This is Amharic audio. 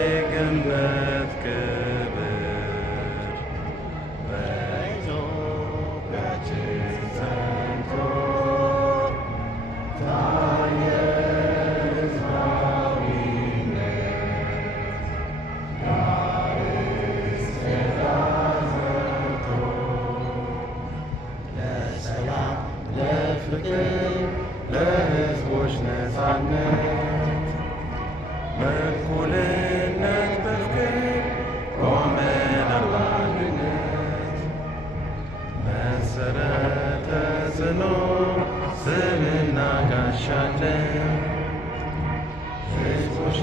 ዜግነት ክብር በኢትዮጵያችን ጸንቶ ታየ ሕዝባዊነት ዳር እስከ ዳር ዘልቆ ለሰላም ለፍቅር ለሕዝቦች ነፃነት በእኩልነት በፍቅር ቆመናል በአንድነት መሰረተ ጽኑ ስምና ጋሻለን ሕዝቦች